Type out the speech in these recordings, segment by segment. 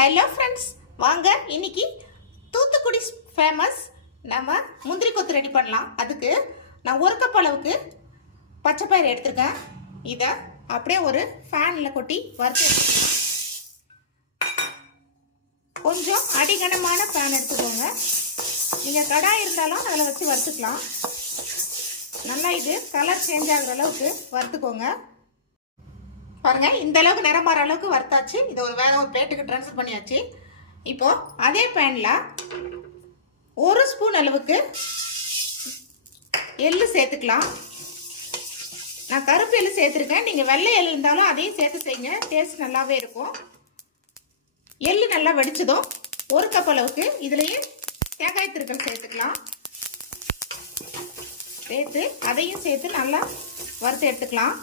Hello friends, வாங்க இன்னைக்கு Thoothukudi famous நம்ம முந்திரி கொத்து ரெடி பண்ணலாம். அதுக்கு நான் ஒரு கப் அளவுக்கு பச்சை பயிறு எடுத்துருக்கேன். இதை அப்படியே ஒரு ஃபேனில் கொட்டி வறுத்து எடுத்துக்கலாம். கொஞ்சம் அடிகனமான ஃபேன் எடுத்துக்கோங்க. நீங்கள் கடாய் இருந்தாலும் அதில் வச்சு வறுத்துக்கலாம். நல்லா இது கலர் சேஞ்ச் ஆகுற அளவுக்கு வறுத்துக்கோங்க. பாருங்க, இந்த அளவுக்கு நிறம் மாற அளவுக்கு வறுத்தாச்சு. இதை வேற ஒரு பிளேட்டுக்கு ட்ரான்ஸ்ஃபர் பண்ணியாச்சு. இப்போ அதே பேன்ல ஒரு ஸ்பூன் அளவுக்கு எள்ளு சேர்த்துக்கலாம். நான் கருப்பு எள்ளு சேர்த்துருக்கேன். நீங்க வெள்ளை எள்ளு இருந்தாலும் அதையும் சேர்த்து செய்யுங்க, டேஸ்ட் நல்லாவே இருக்கும். எள்ளு நல்லா வெடிச்சதும் ஒரு கப் அளவுக்கு இதுலயே தேங்காய் திருக்கல் சேர்த்துக்கலாம். சேர்த்து அதையும் சேர்த்து நல்லா வறுத்து எடுத்துக்கலாம்.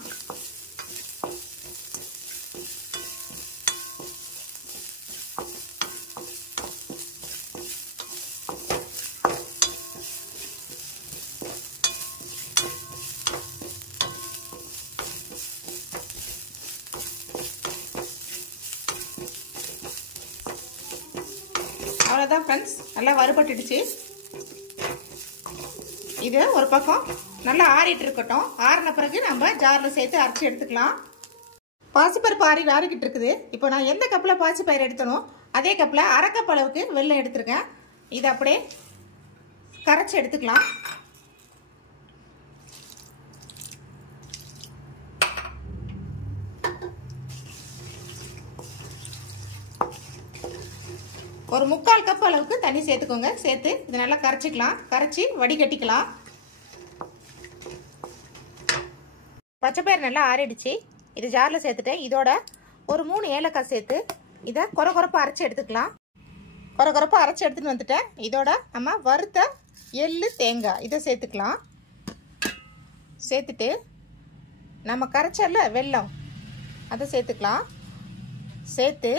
அவ்வளோதான் ஃப்ரெண்ட்ஸ், நல்லா வறுபட்டுடுச்சு. இது ஒரு பக்கம் நல்லா ஆறிட்டு இருக்கட்டும். ஆறின பிறகு நம்ம ஜாரில் சேர்த்து அரைச்சி எடுத்துக்கலாம். பாசிப்பருப்பு ஆறிக்கிட்டு இருக்குது. இப்போ நான் எந்த கப்பில் பாசிப்பயிறு எடுத்தனோ அதே கப்பில் அரை கப் அளவுக்கு வெல்லம் எடுத்துருக்கேன். இதை அப்படியே கரைச்சி எடுத்துக்கலாம். ஒரு 3/4 கப் அளவுக்கு தண்ணி சேர்த்துக்கோங்க. சேர்த்து இது நல்லா கரைச்சிக்கலாம். கரைச்சி வடிகட்டிக்கலாம். பச்சைப்பயிறு நல்லா ஆறிடுச்சு. இது ஜாரில் சேர்த்துட்டேன். இதோட ஒரு 3 ஏலக்காய் சேர்த்து இதை கொரகொரப்பாக அரைச்சி எடுத்துக்கலாம். கொரகொரப்பாக அரைச்சி எடுத்துகிட்டு வந்துட்டேன். இதோட நம்ம வறுத்த எள்ளு தேங்காய் இதை சேர்த்துக்கலாம். சேர்த்துட்டு நம்ம கரைச்சல வெல்லம் அதை சேர்த்துக்கலாம். சேர்த்து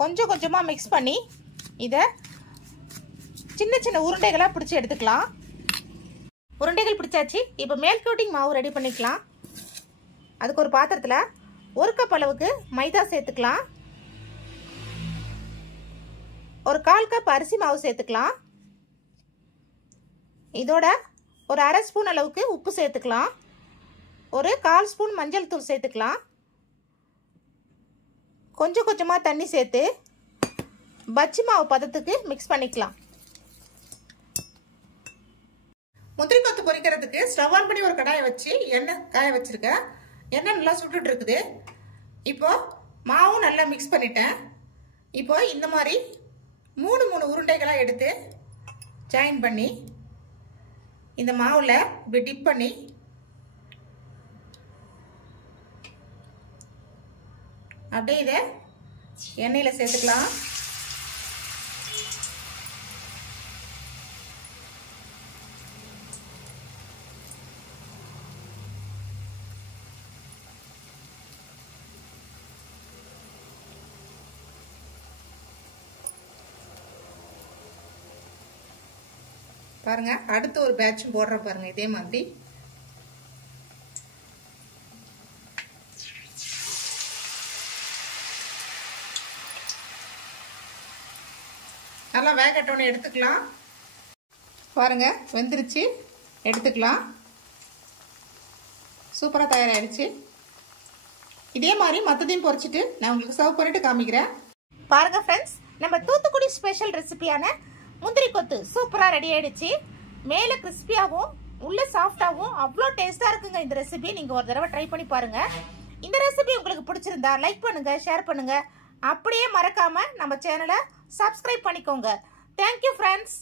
கொஞ்சம் கொஞ்சமாக மிக்ஸ் பண்ணி இதை சின்ன சின்ன உருண்டைகளாக பிடிச்சி எடுத்துக்கலாம். உருண்டைகள் பிடிச்சாச்சு. இப்போ மேல் கோட்டிங் மாவு ரெடி பண்ணிக்கலாம். அதுக்கு ஒரு பாத்திரத்தில் ஒரு கப் அளவுக்கு மைதா சேர்த்துக்கலாம். ஒரு 1/4 கப் அரிசி மாவு சேர்த்துக்கலாம். இதோட ஒரு அரை ஸ்பூன் அளவுக்கு உப்பு சேர்த்துக்கலாம். ஒரு 1/4 ஸ்பூன் மஞ்சள் தூள் சேர்த்துக்கலாம். கொஞ்சம் கொஞ்சமாக தண்ணி சேர்த்து பஜ்ஜி மாவு பதத்துக்கு மிக்ஸ் பண்ணிக்கலாம். முந்திரி கொத்து பொரிக்கிறதுக்கு ஸ்டவ் ஆன் பண்ணி ஒரு கடாயை வச்சு எண்ணெய் காய வச்சிருக்கேன். எண்ணெய் நல்லா சுட்டுட்டு இருக்குது. இப்போ மாவும் நல்லா மிக்ஸ் பண்ணிட்டேன். இப்போ இந்த மாதிரி 3 உருண்டைகளாக எடுத்து ஜாயின் பண்ணி இந்த மாவில் இப்படி டிப் பண்ணி அப்படியே இதை எண்ணெயில் சேர்த்துக்கலாம். பாருங்க, அடுத்து ஒரு பேட்சும் போடுற பாருங்க. இதே மாதிரி நல்லா வேகட்டோன்னு எடுத்துக்கலாம். பாருங்க, வெந்துருச்சு. எடுத்துக்கலாம். சூப்பராக தயாராகிடுச்சு. இதே மாதிரி மற்றதையும் பொரிச்சிட்டு நான் உங்களுக்கு சர்வ் பண்ணிட்டு காமிக்கிறேன். பாருங்க ஃப்ரெண்ட்ஸ், நம்ம தூத்துக்குடி ஸ்பெஷல் ரெசிபியான முந்திரி கொத்து சூப்பராக ரெடி ஆயிடுச்சு. மேலே கிறிஸ்பியாகவும் உள்ள சாஃப்டாகவும் அவ்வளோ டேஸ்டாக இருக்குங்க இந்த ரெசிபி. நீங்கள் ஒரு தடவை ட்ரை பண்ணி பாருங்க. இந்த ரெசிபி உங்களுக்கு பிடிச்சிருந்தா லைக் பண்ணுங்க, ஷேர் பண்ணுங்க. அப்படியே மறக்காம நம்ம சேனலை சப்ஸ்கிரைப் பண்ணிக்கோங்க. Thank you friends.